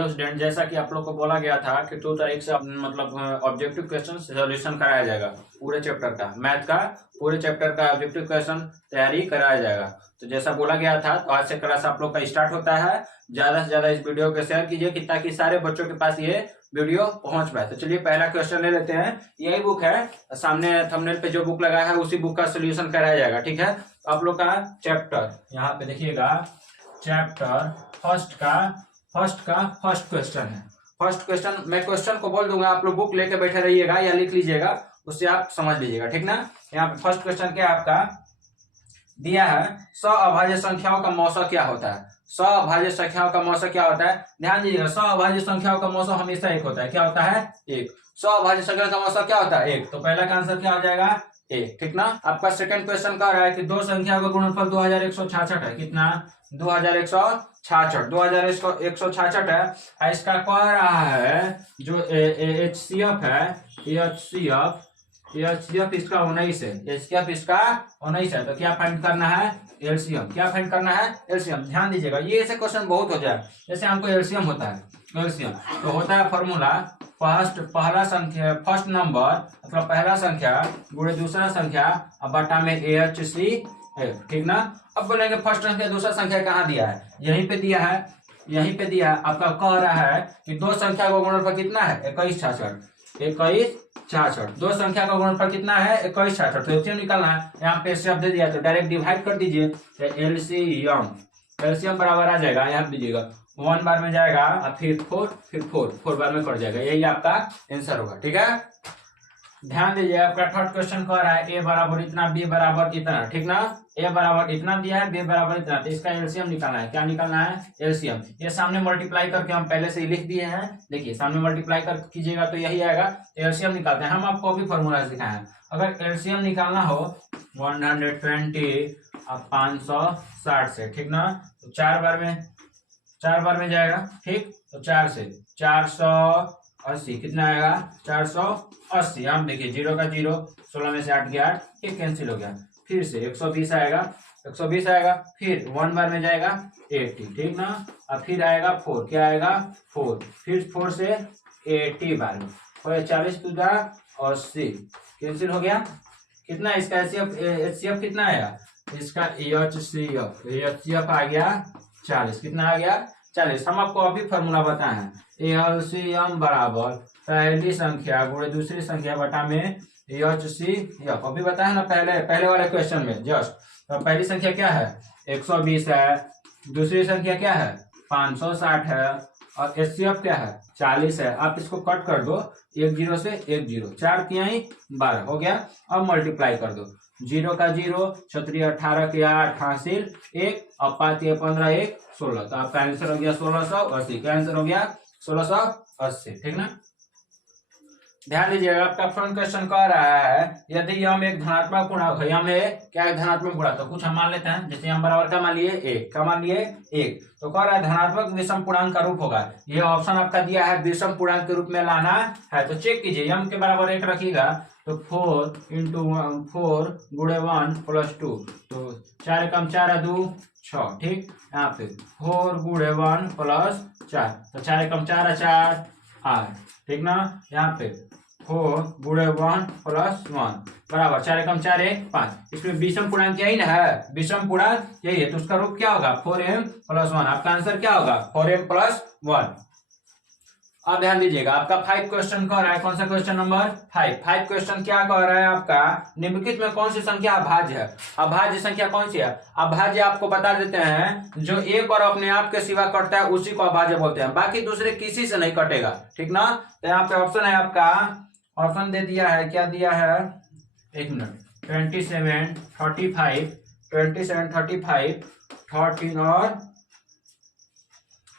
Hello student, जैसा कि आप लोग को बोला गया था कि 2 तारीख से मतलब ऑब्जेक्टिव क्वेश्चन सॉल्यूशन कराया जाएगा पूरे चैप्टर का, मैथ का पूरे चैप्टर का ऑब्जेक्टिव क्वेश्चन तैयारी कराया जाएगा। तो जैसा बोला गया था, तो आज से क्लास आप लोग का स्टार्ट होता है। ज्यादा से ज्यादा इस वीडियो को शेयर कीजिए कि ताकि सारे बच्चों के पास ये वीडियो पहुंच पाए। तो चलिए पहला क्वेश्चन ले लेते हैं। यही बुक है, सामने थंबनेल पे जो बुक लगा है उसी बुक का सोल्यूशन कराया जाएगा। ठीक है, तो आप लोग का चैप्टर यहाँ पे देखिएगा, चैप्टर फर्स्ट का फर्स्ट क्वेश्चन है। फर्स्ट क्वेश्चन मैं क्वेश्चन को बोल दूंगा, आप लोग बुक लेके बैठे रहिएगा या लिख लीजिएगा, उससे आप समझ लीजिएगा। ठीक ना। यहाँ पे फर्स्ट क्वेश्चन क्या आपका दिया है, अभाज्य संख्याओं का मौसा क्या होता है। अभाज्य संख्याओं का मौसा क्या होता है, ध्यान दीजिएगा। अभाज्य संख्याओं का मौसा हमेशा एक होता है। क्या होता है? एक। अभाज्य संख्या का मौसा क्या होता है? एक। तो पहला का आंसर क्या हो जाएगा? एक। ठीक ना। आपका सेकंड क्वेश्चन कह रहा है कि दो संख्या का गुणनफल 2166 है। कितना? 2166। 2166 है। इसका कह रहा है जो HCF है, HCF इसका 19 है। HCF इसका 19 है। तो क्या फाइंड करना है? एलसीएम। क्या फाइंड करना है? एलसीएम। ध्यान दीजिएगा, ये ऐसे क्वेश्चन बहुत हो जाए। जैसे हमको एलसीएम होता है, एलसीएम तो होता है फॉर्मूला पहला संख्या, फर्स्ट नंबर मतलब पहला संख्या गुणे दूसरा संख्या अब बटा में HCF। ठीक ना। अब बोलेंगे फर्स्ट संख्या दूसरा संख्या कहाँ दिया है? यहीं पे दिया है, यहीं पे दिया है। आपका कह रहा है कि दो संख्या का गुणनफल कितना है? 2166। 2166। दो संख्या का गुणनफल कितना है? 2166। तो एलसीएम निकालना है। यहाँ पे शब्द दे दिया तो डायरेक्ट डिवाइड कर दीजिए। तो एलसीएम बराबर आ जाएगा, यहाँ दीजिएगा 1 बार में जाएगा और फिर 4 बार में कट जाएगा। यही आपका आंसर होगा। ठीक है, ध्यान दीजिए। आपका थर्ड क्वेश्चन कह रहा है ए बराबर इतना, बी बराबर इतना। ठीक ना। ए बराबर इतना दिया है, बी बराबर इतना, तो इसका एलसीएम निकालना है। क्या निकालना है? एलसीएम। ये सामने मल्टीप्लाई करके हम पहले से ही लिख दिए हैं। देखिए सामने मल्टीप्लाई कर कीजिएगा तो यही आएगा। एलसीएम निकालते हैं। हम आपको भी फॉर्मूला सिखाए हैं। अगर एलसीएम निकालना हो 120 और 560 से, ठीक ना, तो 4 बार में जाएगा। ठीक, तो 4 से 480 कितना आएगा? 480। हम देखिए 0 का 0, 16 में से 8 गया 8, ये कैंसिल हो गया। फिर से 120 आएगा, 120 आएगा। फिर 1 बार में जाएगा 80। ठीक ना। और फिर आएगा 4। क्या आएगा? 4। फिर 4 से 80 बार में 40 टू 80 कैंसिल हो गया। कितना इसका HCF कितना आया? इसका HCF आ गया 40। कितना आ गया? 40। हम आपको अभी फॉर्मूला बताए हैं। एलसीएम बराबर पहली संख्या गुणे दूसरी संख्या बटा में HCF। अभी बताया ना पहले वाले क्वेश्चन में जस्ट। तो पहली संख्या क्या है? 120 है। दूसरी संख्या क्या है? 560 है। और HCF क्या है? 40 है। आप इसको कट कर दो, 1 0 से 1 0, 4 तिहाई 12 हो गया। अब मल्टीप्लाई कर दो, 0 का 0, 36 18 के 8 हासिल 1 और 5 15 1 16। तो आपका आंसर हो गया 1680। क्या आंसर हो गया? 1680। ठीक ना। ध्यान दीजिएगा, आपका फ्रंट क्वेश्चन कह रहा है यदि हम एक धनात्मक पूर्णांक है, हमें क्या है? धनात्मक पूर्णांक। तो कुछ हम मान लेते हैं, जैसे हम बराबर का मान लिए 1, का मान लिए 1। तो कह रहा है धनात्मक विषम पूर्णांक का रूप होगा। ये ऑप्शन आपका दिया है विषम पूर्णांक के रूप में लाना है। तो चेक कीजिए, m के बराबर 1 रखिएगा तो 4 गुणे 1 प्लस 2, तो 4 कम 4 2 6। ठीक, यहाँ पे 4 गुणे 1 प्लस 4, तो 4 कम 4 4 8। ठीक ना। यहाँ पे 4 गुणे 1 प्लस 1 बराबर 4 कम 4 1 5। इसमें विषम पूर्णांक यही ना है, विषम पूर्णांक यही है। तो उसका रूप क्या होगा? 4m plus 1। आपका आंसर क्या होगा? 4m plus 1। अब ध्यान दीजिएगा, आपका 5 क्वेश्चन कह रहा है। कौन सा क्वेश्चन? नंबर 5 क्वेश्चन क्या कह रहा है आपका? निम्नलिखित में कौन सी संख्या अभाज्य है? अभाज्य संख्या कौन सी है? अभाज्य आपको बता देते हैं, जो एक और अपने आप के सिवा कटता है उसी को अभाज्य बोलते हैं, बाकी दूसरे किसी से नहीं कटेगा। ठीक ना। तो यहाँ पे ऑप्शन है आपका, ऑप्शन दे दिया है, क्या दिया है? 1 मिनट, 27 35 13 और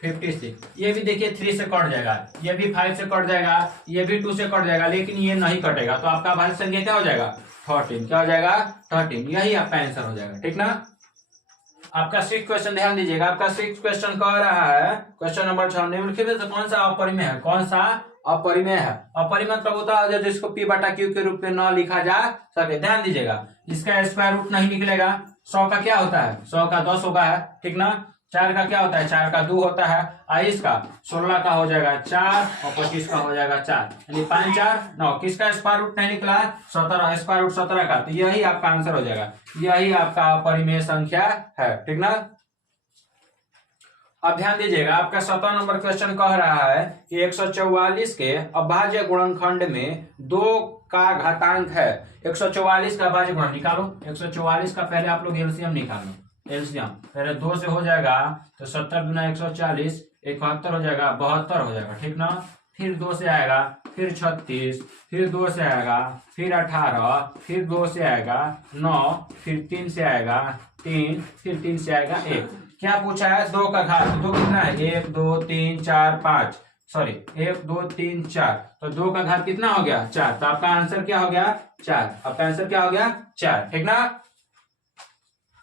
56। ये भी देखिए 3 से कट जाएगा, ये भी 5 से कट जाएगा, ये भी 2 से कट जाएगा, लेकिन ये नहीं कटेगा। तो आपका अभाज्य संख्या क्या हो जाएगा? 13। क्या हो जाएगा? 13। यही आपका आंसर हो जाएगा। ठीक ना। आपका 6 क्वेश्चन ध्यान दीजिएगा, आपका 6 क्वेश्चन कह रहा है, क्वेश्चन नंबर 6, निम्नलिखित में से कौन सा अपरिमेय है? कौन सा अपरिमेय है? अपरिमेय मतलब होता है जिसको P बटा Q के रूप में न लिखा जा सके। ध्यान दीजिएगा, इसका स्क्वायर रूट नहीं निकलेगा। 100 का क्या होता है? 100 का 10 होगा है। ठीक ना। 4 का क्या होता है, 4 का 2 होता है, 22 का 16 का हो जाएगा 4 और 25 का हो जाएगा 4, यानी 5 4 9। किसका स्क्वायर रूट नहीं निकला, 17 स्क्वायर रूट 17 का, तो यही आपका आंसर हो जाएगा, यही आपका अपरिमेय संख्या है, ठीक ना। अब ध्यान दीजिएगा, आपका 17 नंबर क्वेश्चन कह रहा है कि 144 के अभाज्य गुणनखंड में 2 का घातांक है। 144 का अभाज्य गुणन निकालो, 144 का पहले आप लोग एलसीएम निकालो, एलसीएम पहले 2 से हो जाएगा तो 70 गुना 140 71 हो जाएगा, 72 हो जाएगा, ठीक ना। फिर 2 से आएगा, फिर 36, फिर 2 से आएगा, फिर 18, फिर 2 से आएगा 9, फिर 3 से आएगा 3, फिर 3 से आएगा 1। क्या पूछा है, 2 का घात, 2 कितना है, 1 2 3 4 5, सॉरी 1 2 3 4, तो 2 का घात कितना हो गया, 4, तो आपका आंसर क्या हो गया, 4, आपका आंसर क्या हो गया, 4, ठीक ना।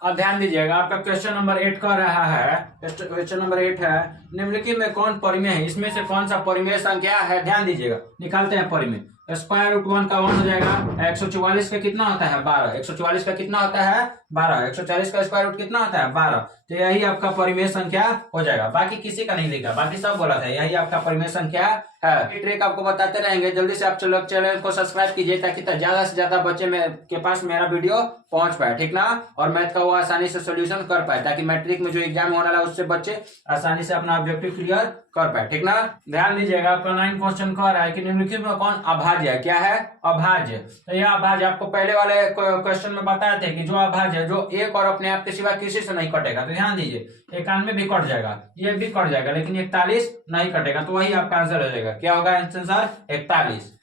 अब ध्यान दीजिएगा, आपका क्वेश्चन नंबर 8 कह रहा है, क्वेश्चन नंबर 8 है, निम्नलिखित में कौन परिमेय है, इसमें से कौन सा परिमेय संख्या है, ध्यान दीजिएगा, निकालते हैं परिमेय। स्क्वायर रूट 1 का 1 हो जाएगा, 144 का कितना होता है 12, 144 का कितना होता है 12, 140 का स्क्वायर रूट कितना होता है 12, तो यही आपका परिमेय संख्या हो जाएगा, बाकी किसी का नहीं लिखा, बाकी सब बोला था, यही आपका परिमेय संख्या है। ये ट्रिक आपको बताते रहेंगे, जल्दी से आप चैनल को सब्सक्राइब कीजिए ताकि ज्यादा से ज्यादा बच्चे के पास मेरा वीडियो पहुंच पाए, ठीक ना, और मैथ का वो आसानी से सोल्यूशन कर पाए, ताकि मैट्रिक में जो एग्जाम होने वाला है उससे बच्चे आसानी से अपना ऑब्जेक्टिव क्लियर कर पाए, ठीक ना। ध्यान दीजिएगा, आपका 9 क्वेश्चन कह रहा है कि निम्नलिखित में कौन अभाज्य है, क्या है अभाज्य, तो यह अभाज्य आपको पहले वाले क्वेश्चन में बताए थे कि जो अभाज्य है जो एक और अपने आप के सिवा किसी से नहीं कटेगा, तो ध्यान दीजिए 91 भी कट जाएगा, ये भी कट जाएगा, लेकिन 41 नहीं कटेगा, तो वही आपका आंसर हो जाएगा, क्या होगा आंसर 41।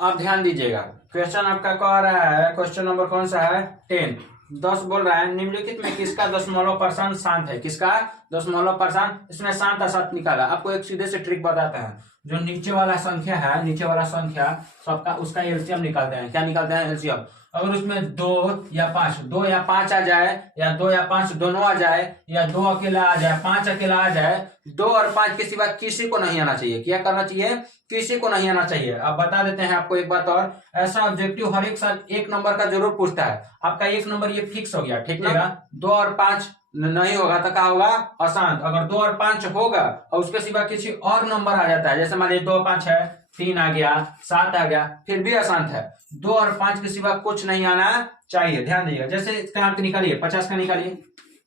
अब ध्यान दीजिएगा, क्वेश्चन आपका कह रहा है, क्वेश्चन नंबर कौन सा है 10, 10 बोल रहा है, निम्नलिखित में किसका दशमलव % शांत है, किसका दशमलव %, इसमें शांत अशांत निकाला। आपको एक सीधे से ट्रिक बताते हैं, जो नीचे वाला संख्या है, नीचे वाला संख्या सबका उसका एलसीएम निकालते हैं, क्या निकालते हैं एलसीएम, अगर उसमें 2 या 5, 2 या 5 आ जाए, या 2 या 5 दोनों आ जाए, या 2 अकेला आ जाए, 5 अकेला आ जाए, 2 और 5 के सिवा किसी को नहीं आना चाहिए, क्या करना चाहिए, किसी को नहीं आना चाहिए। अब बता देते हैं आपको एक बात और, ऐसा ऑब्जेक्टिव हर एक साल 1 नंबर का जरूर पूछता है, आपका 1 नंबर ये फिक्स हो गया, ठीक है। 2 और 5 नहीं होगा तो क्या होगा अशांत, अगर 2 और 5 होगा और उसके सिवा किसी और नंबर आ जाता है, जैसे मान लीजिए 2 और 5 है, 3 आ गया, 7 आ गया, फिर भी अशांत है, 2 और 5 के सिवा कुछ नहीं आना चाहिए, ध्यान दीजिएगा। जैसे इसका आप निकालिए 50 का निकालिए,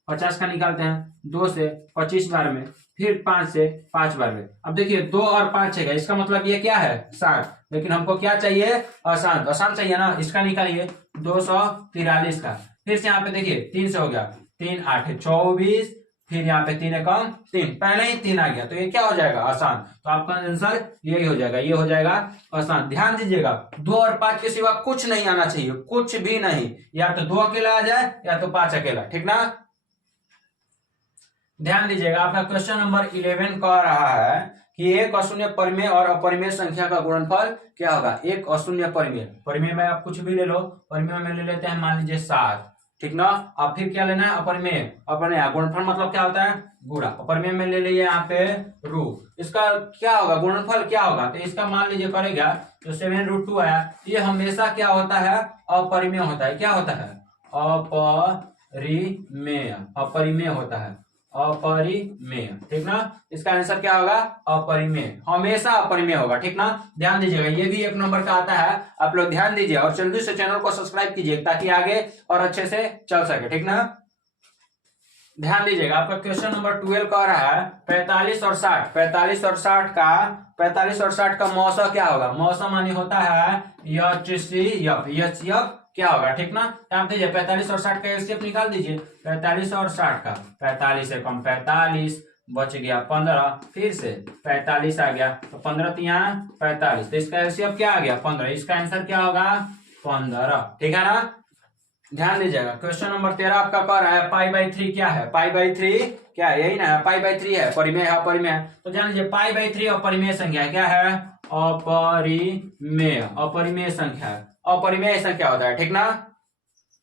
50 का निकालते हैं 2 से 25 बार में, फिर 5 से 5 बार में। अब देखिए 2 और 5 है, इसका मतलब ये क्या है शांत, लेकिन हमको क्या चाहिए अशांत, अशांत चाहिए ना, इसका निकालिए 243 का, फिर से यहाँ पे देखिए 3 से हो गया, 3 8 24, फिर यहाँ पे 3 कम 3, पहले ही 3 आ गया, तो ये क्या हो जाएगा अशांत, तो आपका आंसर यही हो जाएगा, ये हो जाएगा अशांत। ध्यान दीजिएगा 2 और 5 के सिवा कुछ नहीं आना चाहिए, कुछ भी नहीं, या तो 2 अकेला आ जाए या तो 5 अकेला, ठीक ना। ध्यान दीजिएगा, आपका क्वेश्चन नंबर 11 कह रहा है कि एक अशून्य परिमेय और अपरिमेय संख्या का गुणनफल क्या होगा। एक अशून्य परिमेय, परिमेय में आप कुछ भी ले लो, परिमेय में ले लेते हैं मान लीजिए 7, ठीक ना। अब फिर क्या लेना है अपरिमेय, अपरिमेय गुणनफल मतलब क्या होता है गुणा, अपरिमेय में ले लीजिए यहाँ पे रूट, इसका क्या होगा गुणनफल क्या होगा, तो इसका मान लीजिए करेगा तो 7√2 आया, ये हमेशा क्या होता है अपरिमेय होता है, क्या होता है अपरिमेय, अपरिमेय होता है, अपरिमेय, ठीक ना। इसका आंसर क्या होगा अपरिमेय, हमेशा अपरिमेय होगा, ठीक ना। ध्यान दीजिएगा, ये भी 1 नंबर का आता है, आप लोग ध्यान दीजिए और जल्दी से चैनल को सब्सक्राइब कीजिए ताकि आगे और अच्छे से चल सके, ठीक ना। ध्यान दीजिएगा, आपका क्वेश्चन नंबर 12 कह रहा है 45 और 60, 45 और 60 का मौसम क्या होगा, मौसम मानी होता है HCF, क्या होगा, ठीक ना। आप दीजिए 45 और 60 का एलसीएम निकाल दीजिए, 45 और 60 का, 45 से कम 45, बच गया 15, फिर से 45 आ गया, तो 15 यहाँ 45, तो इसका एलसीएम क्या आ गया 15, इसका आंसर क्या होगा 15, ठीक है ना। ध्यान दीजिएगा, क्वेश्चन नंबर 13 आपका कह रहा है π/3 क्या है, π/3 क्या है, यही ना π/3 है, परिमेय है अपरिमेय, तो जान लीजिए π/3 अपरिमेय संख्या क्या है, अपरिमेय, अपरिमेय संख्या, अपरिमेय संख्या होता है, ठीक ना।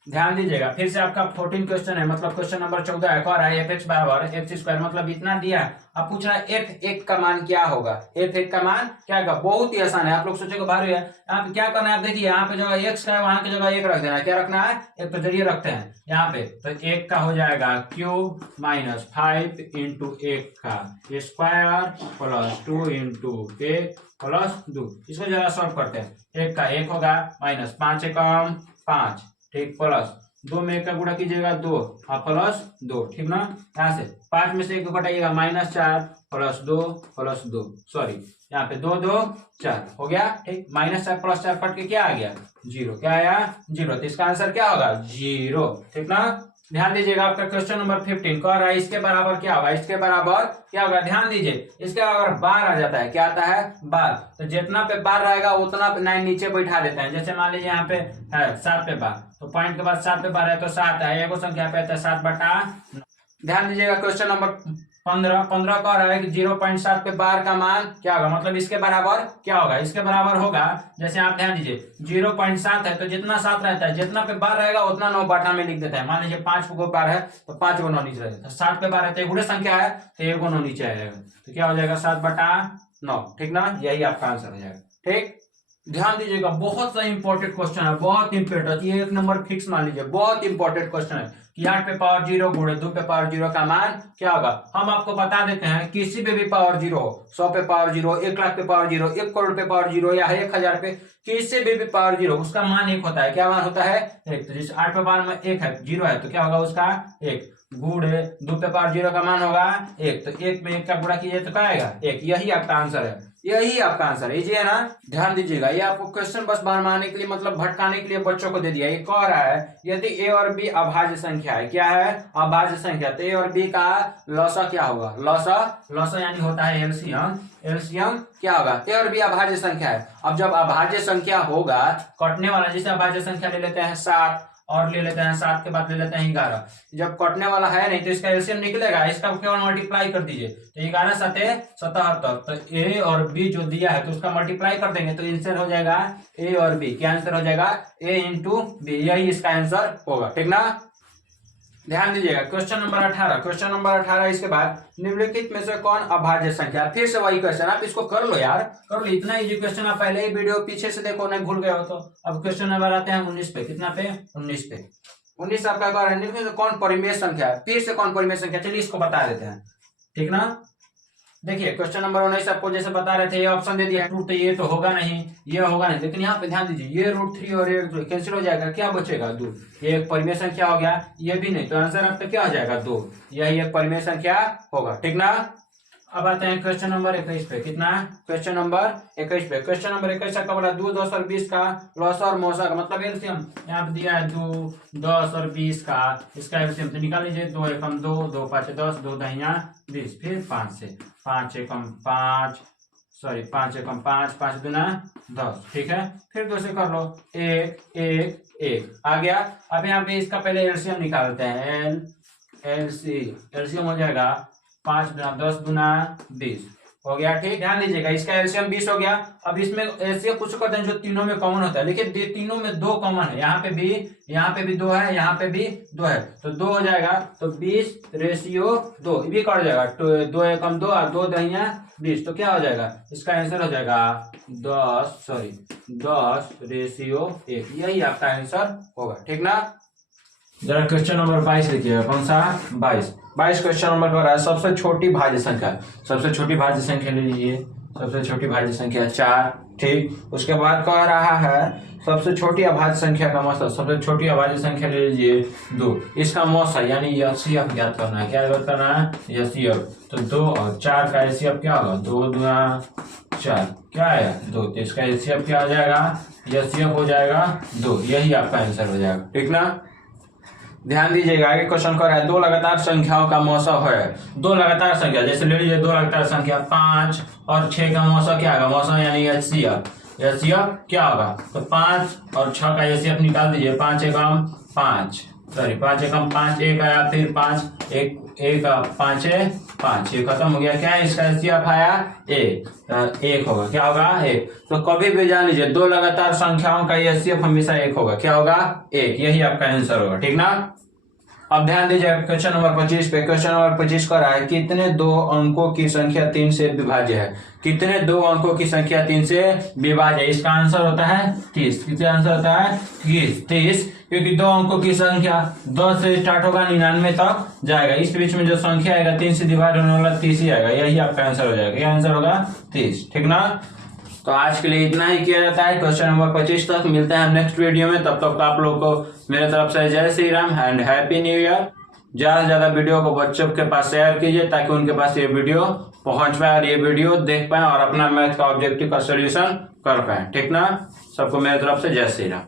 ध्यान दीजिएगा, फिर से आपका 14 क्वेश्चन है, मतलब क्वेश्चन नंबर 14 है। कह रहा है एफ एक्स बराबर एक्स स्क्वायर, मतलब इतना दिया है। अब पूछ रहा है एफ एक का मान क्या होगा, एफ एक का मान क्या होगा। बहुत ही आसान है, आप लोग सोचेगा भारी है। यहाँ पे क्या करना है, आप देखिए यहाँ पे जगह एक्स का है, वहां की जगह एक रख देना है। क्या रखना है, एक तो जरिए रखते हैं यहाँ पे, तो एक का हो जाएगा क्यूब माइनस 5 इंटू एक का स्क्वायर प्लस 2 इंटू एक प्लस 2। इसको जरा सॉल्व करते हैं। एक का एक होगा माइनस 5 एकम 5, ठीक, प्लस 2 में एक का गुणा कीजिएगा 2 और प्लस 2, ठीक ना। यहाँ से 5 में से 1 घटाइएगा माइनस 4 प्लस 2 सॉरी, यहाँ पे 2 2 4 हो गया, ठीक। माइनस 4 प्लस 4 कट के क्या आ गया, 0। क्या आया, 0। तो इसका आंसर क्या होगा, 0, ठीक ना। ध्यान दीजिएगा, आपका क्वेश्चन नंबर 15 कह रहा है इसके बराबर क्या होगा, इसके बराबर क्या होगा। ध्यान दीजिए, इसके बराबर बार आ जाता है। क्या आता है, बार। तो जितना पे बार रहेगा उतना पे 9 नीचे बैठा देते हैं। जैसे मान लीजिए यहाँ पे है 7 पे बार, तो पॉइंट के बाद 7 पे बार है तो 7 है, एगो संख्या पे आता है 7/9। ध्यान दीजिएगा, क्वेश्चन नंबर 15 कह रहा है कि 0.7 पे बार का मान क्या होगा, मतलब इसके बराबर क्या होगा। इसके बराबर होगा, जैसे आप ध्यान दीजिए 0.7 है तो जितना 7 रहता है, जितना पे बार रहेगा उतना 9/9 में लिख देता है। मान लीजिए 5 को बार है तो 5 को 9 नीचे रहेगा। 7 पे बार है तो एक गुणे संख्या है तो 1 को 9 नीचे आएगा, तो क्या हो जाएगा 7/9, ठीक ना। यही आपका आंसर हो जाएगा, ठीक। ध्यान दीजिएगा, बहुत सा इंपॉर्टेंट क्वेश्चन है, बहुत इंपॉर्टेंट, ये 1 नंबर फिक्स मान लीजिए। बहुत इंपॉर्टेंट क्वेश्चन है कि 8 पे पावर 0 गुणे 2 पे पावर 0 का मान क्या होगा। हम आपको बता देते हैं, किसी पे भी पावर 0 हो, 100 पे पावर 0, 1 लाख पे पावर 0, 1 करोड़ पे पावर 0 या 1000 पे, किसी पे भी पावर 0, उसका मान 1 होता है। क्या मान होता है, 1। तो जिस 8 पे पावर में 1 है, 0 है, तो क्या होगा उसका 1 गुणे 2 पे पावर 0 का मान होगा 1। तो 1 में 1 का गुणा कीजिए तो क्या आएगा, 1। यही आपका आंसर है, यही आपका आंसर है, इजी है ना। ध्यान दीजिएगा, ये आपको क्वेश्चन बस बनवाने के लिए, मतलब भटकाने के लिए बच्चों को दे दिया। ये कह रहा है यदि ए और बी अभाज्य संख्या है, क्या है, अभाज्य संख्या, तो ए और बी का लसा क्या होगा, लसा यानी होता है एलसीएम। एलसीएम क्या होगा, ए और बी अभाज्य संख्या है। अब जब अभाज्य संख्या होगा, कटने वाला, जैसे अभाज्य संख्या ले लेते हैं 7 और ले लेते हैं 7 के बाद ले लेते हैं 11। जब कटने वाला है नहीं तो इसका एलसीएम निकलेगा, इसका केवल मल्टीप्लाई कर दीजिए। तो 11 7 77, तो ए और बी जो दिया है तो उसका मल्टीप्लाई कर देंगे तो आंसर हो जाएगा ए और बी। क्या आंसर हो जाएगा, ए इंटू बी, यही इसका आंसर होगा, ठीक ना। ध्यान दीजिएगा, क्वेश्चन नंबर 18, क्वेश्चन नंबर 18, इसके बाद निम्नलिखित में से कौन अभाज्य संख्या। फिर से वही क्वेश्चन, आप इसको कर लो यार, कर लो। इतना इजी क्वेश्चन, आप पहले ही वीडियो पीछे से देखो, नहीं भूल गए हो तो। अब क्वेश्चन नंबर आते हैं 19 पे। कितना पे, 19 पे। 19 आपका कह रहा है कौन परिमेय संख्या है। फिर से कौन परिमेय संख्या, चलिए इसको बता देते हैं, ठीक ना। देखिए क्वेश्चन नंबर 19 आपको जैसे बता रहे थे, ये ऑप्शन दे दिया रूट, तो ये तो होगा नहीं, ये होगा नहीं। लेकिन यहाँ पे ध्यान दीजिए, ये √3 और ये कैंसिल हो जाएगा, क्या बचेगा 2। ये एक परिमेय संख्या हो गया, ये भी नहीं, तो आंसर आपका क्या हो जाएगा 2। यही एक परिमेय संख्या होगा, ठीक ना। अब आते हैं क्वेश्चन नंबर 21 पे। कितना, क्वेश्चन नंबर 21 पे। क्वेश्चन नंबर 21 का बोला 2 10 और 20 का लॉस और मौसा का मतलब एलसीएम। यहाँ पे दिया है 2 10 और 20 का, इसका एलसीएम तो निकाल लीजिए। 2 एकम 2, 2 5 10, 2 दहिया 20, फिर 5 से 5 एकम 5, सॉरी 5 एकम 5, 5 दूना 10, ठीक है। फिर 2 से कर लो, 1 1 1 आ गया। अब यहाँ पे इसका पहले एलसीएम निकालते हैं, एलसीएम हो जाएगा 5 दूना 10 दूना 20 हो गया, ठीक। ध्यान दीजिएगा, इसका एलसीएम 20 हो गया। अब इसमें ऐसे कुछ करते हैं जो तीनों में कॉमन होता है, लेकिन तीनों में 2 कॉमन है। यहाँ पे भी 2 है, यहाँ पे भी 2 है, तो 2 हो जाएगा। तो 20:2 भी कट जाएगा, 2 एकम 2 और 2 दहिया 20, तो क्या हो जाएगा, इसका आंसर हो जाएगा 10:1। यही आपका आंसर होगा, ठीक ना। जरा क्वेश्चन नंबर 22 देखिएगा, कौन सा 22 क्वेश्चन नंबर का है सबसे छोटी भाज्य संख्या। सबसे छोटी भाज्य संख्या ले लीजिए, सबसे छोटी भाज्य संख्या 4, ठीक। उसके बाद कह रहा है सबसे छोटी अभाज्य संख्या का मौसा। सबसे छोटी अभाज्य संख्या ले लीजिए 2, इसका मौसा यानी एचसीएफ ज्ञात करना है। क्या ज्ञात करना है, एचसीएफ। तो 2 और 4 का एचसीएफ क्या होगा, 2 दूना 4, क्या आएगा 2। तो इसका एचसीएफ क्या हो जाएगा, एचसीएफ हो जाएगा 2। यही आपका आंसर हो जाएगा, ठीक ना। ध्यान दीजिएगा, आगे क्वेश्चन कर रहा है 2 लगातार संख्याओं का मौसा है। 2 लगातार संख्या, जैसे ले लीजिए 2 लगातार संख्या 5 और 6 का मौसा क्या होगा, मौसा यानी एचसीएफ। एचसीएफ क्या होगा, तो 5 और 6 का एचसीएफ निकाल दीजिए। 5 एकम 5, सॉरी 5 एकम 5 एक आया, फिर 5 एक 5 5, ये खत्म हो गया। क्या है इसका एचसीएफ आया 1 होगा। क्या होगा 1। तो कभी भी जान लीजिए दो लगातार संख्याओं का एचसीएफ हमेशा 1 होगा। क्या होगा 1, यही आपका आंसर होगा। ठीक ना। अब ध्यान दीजिए क्वेश्चन नंबर 25 पे। क्वेश्चन नंबर 25 कर रहा है कितने दो अंकों की संख्या 3 से विभाज्य है। कितने दो अंकों की संख्या 3 से विभाज्य है। इसका आंसर होता है 30। कितना आंसर होता है 30, क्योंकि दो अंकों की संख्या 10 से स्टार्ट होगा 99 तक जाएगा। इस बीच में जो संख्या आएगा 3 से डिवाइड होने वाला 30 ही आएगा। यही आपका आंसर हो जाएगा। यह आंसर होगा 30। ठीक ना। तो आज के लिए इतना ही किया जाता है क्वेश्चन नंबर 25 तक। मिलते हैं हम नेक्स्ट वीडियो में। तब तक आप लोग को मेरे तरफ से जय Shri Ram and happy new year. ज्यादा से ज्यादा वीडियो को बच्चों के पास शेयर कीजिए ताकि उनके पास ये वीडियो पहुंच पाए और ये वीडियो देख पाए और अपना मैथ का ऑब्जेक्टिव का सोल्यूशन कर पाए। ठीक ना। सबको मेरे तरफ से जय श्री राम।